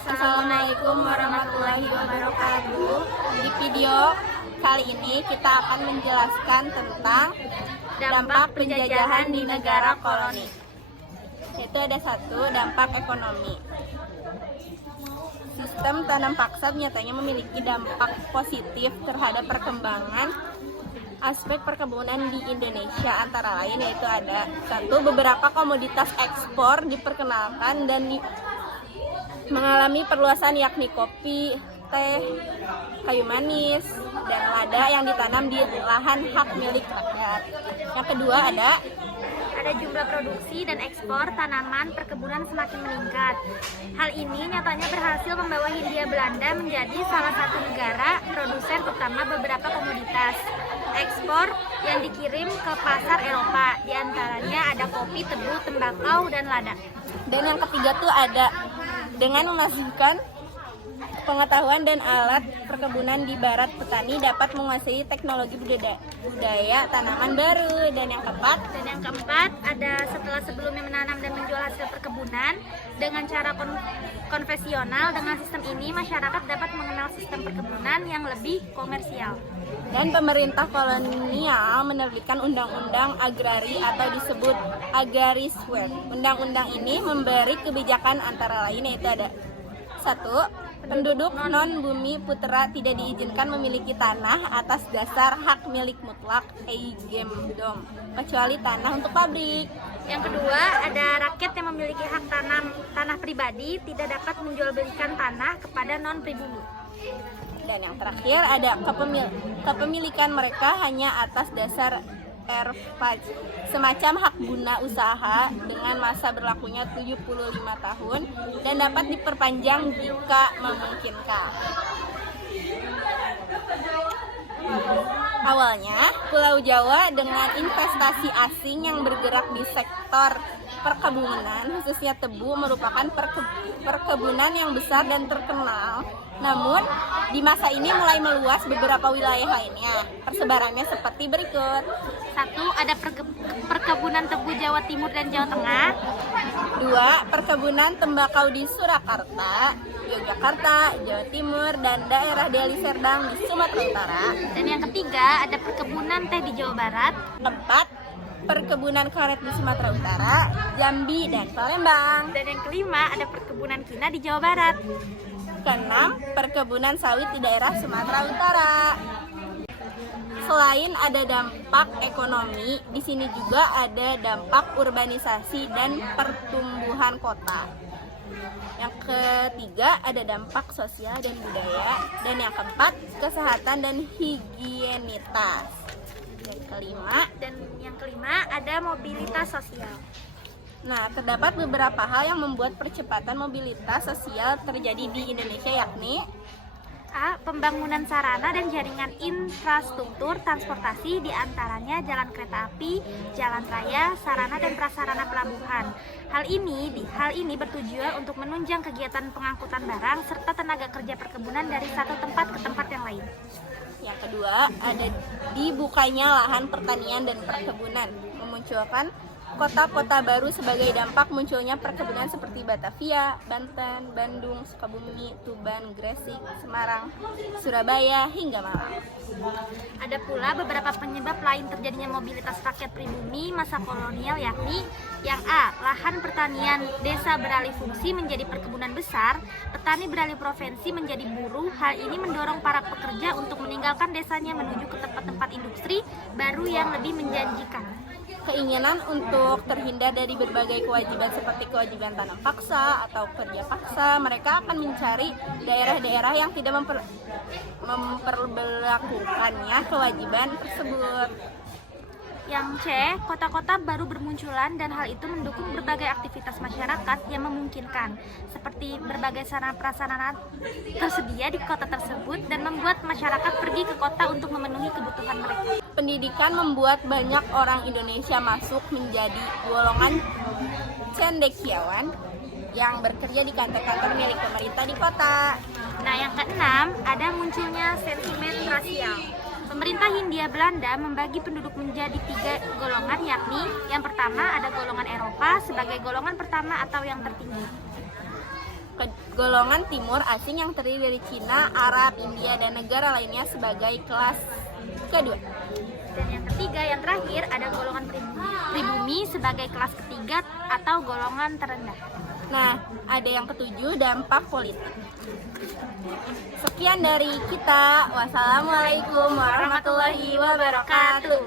Assalamualaikum warahmatullahi wabarakatuh. Di video kali ini kita akan menjelaskan tentang dampak penjajahan di negara koloni. Yaitu ada satu, dampak ekonomi. Sistem tanam paksa nyatanya memiliki dampak positif terhadap perkembangan aspek perkebunan di Indonesia, antara lain yaitu ada satu, beberapa komoditas ekspor diperkenalkan dan mengalami perluasan, yakni kopi, teh, kayu manis, dan lada yang ditanam di lahan hak milik rakyat. Yang kedua ada jumlah produksi dan ekspor tanaman perkebunan semakin meningkat. Hal ini nyatanya berhasil membawa Hindia Belanda menjadi salah satu negara produsen utama beberapa komoditas ekspor yang dikirim ke pasar Eropa. Di antaranya ada kopi, tebu, tembakau, dan lada. Dan yang ketiga tuh ada dengan memasukkan pengetahuan dan alat perkebunan di barat, petani dapat menguasai teknologi budaya tanaman baru. Dan yang keempat ada setelah sebelumnya menanam dan menjual hasil perkebunan dengan cara konvensional, dengan sistem ini masyarakat dapat mengenal sistem perkebunan yang lebih komersial. Dan pemerintah kolonial menerbitkan undang-undang agrari atau disebut Agrariswep. Undang-undang ini memberi kebijakan antara lain yaitu ada satu, penduduk non-bumi putra tidak diizinkan memiliki tanah atas dasar hak milik mutlak eigendom, kecuali tanah untuk pabrik. Yang kedua, ada rakyat yang memiliki hak tanah pribadi tidak dapat menjual belikan tanah kepada non-pribumi. Dan yang terakhir ada kepemilikan mereka hanya atas dasar erfaj, semacam hak guna usaha dengan masa berlakunya 75 tahun dan dapat diperpanjang jika memungkinkan. Awalnya, Pulau Jawa dengan investasi asing yang bergerak di sektor perkebunan, khususnya tebu, merupakan perkebunan yang besar dan terkenal. Namun, di masa ini mulai meluas beberapa wilayah lainnya. Persebarannya seperti berikut. Satu, ada perkebunan tebu Jawa Timur dan Jawa Tengah. Dua, perkebunan tembakau di Surakarta, Yogyakarta, Jawa Timur, dan daerah Deli Serdang di Sumatera Utara. Dan yang ketiga, ada perkebunan teh di Jawa Barat. Empat, perkebunan karet di Sumatera Utara, Jambi, dan Palembang. Dan yang kelima, ada perkebunan kina di Jawa Barat. Keenam, perkebunan sawit di daerah Sumatera Utara. Selain ada dampak ekonomi, di sini juga ada dampak urbanisasi dan pertumbuhan kota. Yang ketiga ada dampak sosial dan budaya. Dan yang keempat, kesehatan dan higienitas. Dan yang kelima ada mobilitas sosial. Nah, terdapat beberapa hal yang membuat percepatan mobilitas sosial terjadi di Indonesia, yakni A. Pembangunan sarana dan jaringan infrastruktur transportasi, diantaranya jalan kereta api, jalan raya, sarana dan prasarana pelabuhan. Hal ini bertujuan untuk menunjang kegiatan pengangkutan barang serta tenaga kerja perkebunan dari satu tempat ke tempat yang lain. Yang kedua, ada dibukanya lahan pertanian dan perkebunan, memunculkan kota-kota baru sebagai dampak munculnya perkebunan seperti Batavia, Banten, Bandung, Sukabumi, Tuban, Gresik, Semarang, Surabaya, hingga Malang. Ada pula beberapa penyebab lain terjadinya mobilitas rakyat pribumi masa kolonial, yakni yang A. Lahan pertanian desa beralih fungsi menjadi perkebunan besar, petani beralih profesi menjadi buruh. Hal ini mendorong para pekerja untuk meninggalkan desanya menuju ke tempat-tempat industri baru yang lebih menjanjikan. Keinginan untuk terhindar dari berbagai kewajiban seperti kewajiban tanam paksa atau kerja paksa, mereka akan mencari daerah-daerah yang tidak memperlakukannya kewajiban tersebut. Yang C, kota-kota baru bermunculan dan hal itu mendukung berbagai aktivitas masyarakat yang memungkinkan, seperti berbagai sarana prasarana tersedia di kota tersebut dan membuat masyarakat pergi ke kota untuk memenuhi kebutuhan mereka. Pendidikan membuat banyak orang Indonesia masuk menjadi golongan cendekiawan yang bekerja di kantor-kantor milik pemerintah di kota. Nah, yang keenam, ada munculnya sentimen rasial. Pemerintah Hindia Belanda membagi penduduk menjadi 3 golongan, yakni yang pertama ada golongan Eropa sebagai golongan pertama atau yang tertinggi. golongan timur asing yang terdiri dari Cina, Arab, India, dan negara lainnya sebagai kelas kedua. Dan yang ketiga, yang terakhir, ada golongan pribumi sebagai kelas ketiga atau golongan terendah. Nah, ada yang ketujuh, dampak politik. Sekian dari kita. Wassalamualaikum warahmatullahi wabarakatuh.